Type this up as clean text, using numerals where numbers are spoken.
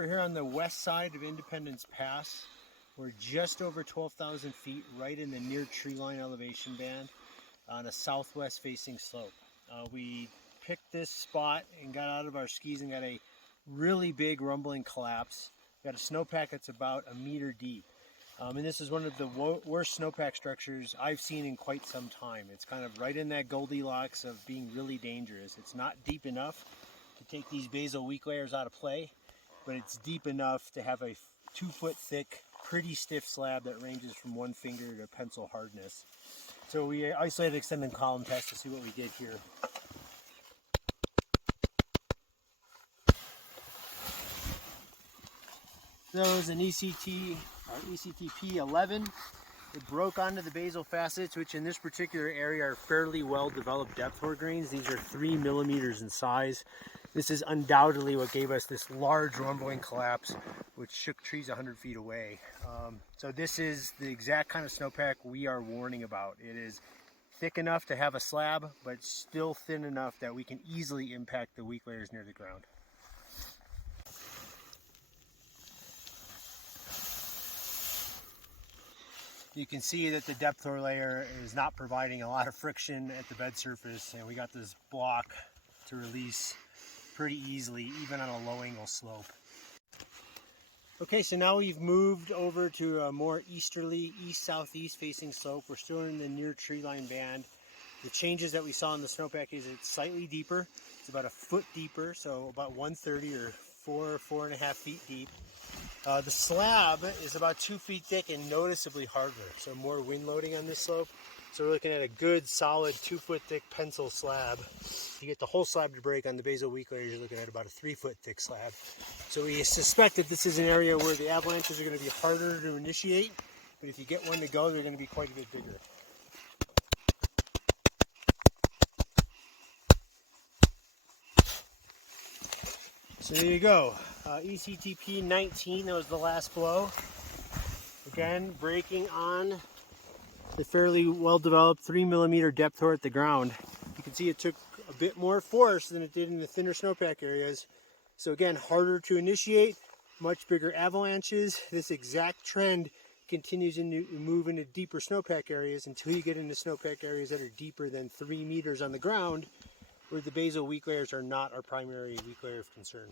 over here on the west side of Independence Pass. We're just over 12,000 feet, right in the near tree line elevation band on a southwest facing slope. We picked this spot and got out of our skis and got a really big rumbling collapse. We got a snowpack that's about a meter deep. And this is one of the worst snowpack structures I've seen in quite some time. It's kind of right in that Goldilocks of being really dangerous. It's not deep enough to take these basal weak layers out of play, but it's deep enough to have a 2 foot thick, pretty stiff slab that ranges from 1 finger to pencil hardness. So we isolated extended column test to see what we did here. So it was an ECTP 11. It broke onto the basal facets, which in this particular area are fairly well developed depth hoar grains. These are 3 millimeters in size. This is undoubtedly what gave us this large rumbling collapse, which shook trees 100 feet away. So this is the exact kind of snowpack we are warning about. It is thick enough to have a slab, but still thin enough that we can easily impact the weak layers near the ground. You can see that the depth hoar layer is not providing a lot of friction at the bed surface, and we got this block to release pretty easily, even on a low angle slope. Okay, so now we've moved over to a more easterly, east-southeast facing slope. We're still in the near tree line band. The changes that we saw in the snowpack is it's slightly deeper. It's about a foot deeper, so about 130 or 4.5 feet deep. The slab is about 2 feet thick and noticeably harder, so more wind loading on this slope. So we're looking at a good solid 2 foot thick pencil slab. To get the whole slab to break on the basal weak layers, you're looking at about a 3 foot thick slab. So we suspect that this is an area where the avalanches are going to be harder to initiate, but if you get one to go, they're going to be quite a bit bigger. So there you go, ECTP 19, that was the last blow. Again, breaking on the fairly well-developed 3 millimeter depth hoar at the ground. You can see it took a bit more force than it did in the thinner snowpack areas. So again, harder to initiate, much bigger avalanches. This exact trend continues to move into deeper snowpack areas until you get into snowpack areas that are deeper than 3 meters on the ground, where the basal weak layers are not our primary weak layer of concern.